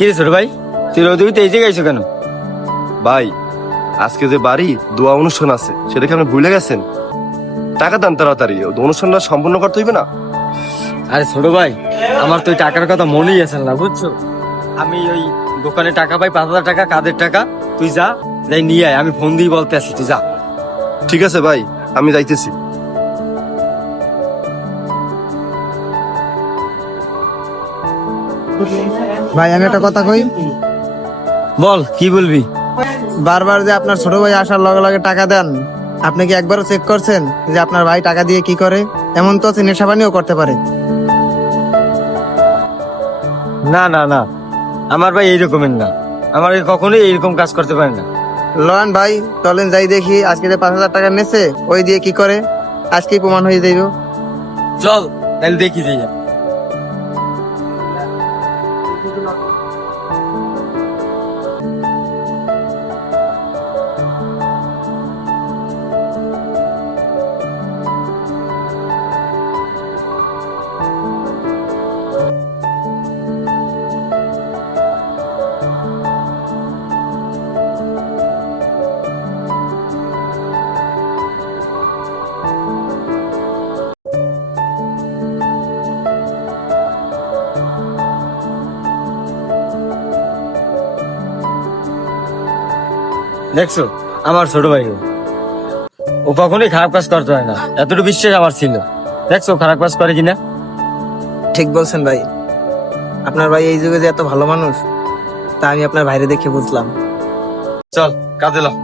কি রে ছোট ভাই, তুই রোদিতে এই জায়গায় আইছো কেন? ভাই, আজকে যে বাড়ি দোয়া অনুষ্ঠান আছে সেটা কি আপনি ভুলে গেছেন? টাকা দেন তাড়াতাড়ি, অনুষ্ঠানটা সম্পূর্ণ করতে হইবে না? আরে ছোট ভাই, আমার তো ওই টাকার কথা মনেই আছে না, বুঝছো? আমি ওই দোকানে টাকা পাই 5,000 টাকা, কাদের টাকা। তুই যা, যাই নিয়ে আয়, আমি ফোন দিয়ে বলতে আসি, তুই যা। ঠিক আছে ভাই, আমি যাইতেছি। ভাই আমি একটা কথা কই, বল, কি বলবি? বারবার যে আপনার ছোট ভাই আসার লগে লগে টাকা দেন, আপনি কি একবারও চেক করছেন যে আপনার ভাই টাকা দিয়ে কি করে? এমন তো আছে নেশাবানিও করতে পারে। না না না, আমার ভাই এইরকমের না, আমার ভাই কখনোই এইরকম কাজ করতে পারে না। লন ভাই, চলেন যাই দেখি আজকে যে 5,000 টাকা নেছে ওই দিয়ে কি করে, আজকেই প্রমাণ হয়ে যাইব। চল তাহলে দেখি যাই। দেখছো, আমার ছোট ভাই ও কখনোই খারাপ কাজ করতে হয় না, এতটুকু বিশ্বাস আমার ছিল। দেখছো খারাপ কাজ করে কিনা। ঠিক বলছেন ভাই, আপনার ভাই এই যুগে যে এত ভালো মানুষ তা আমি আপনার ভাইরে দেখে বুঝলাম। চল কাজে লাও।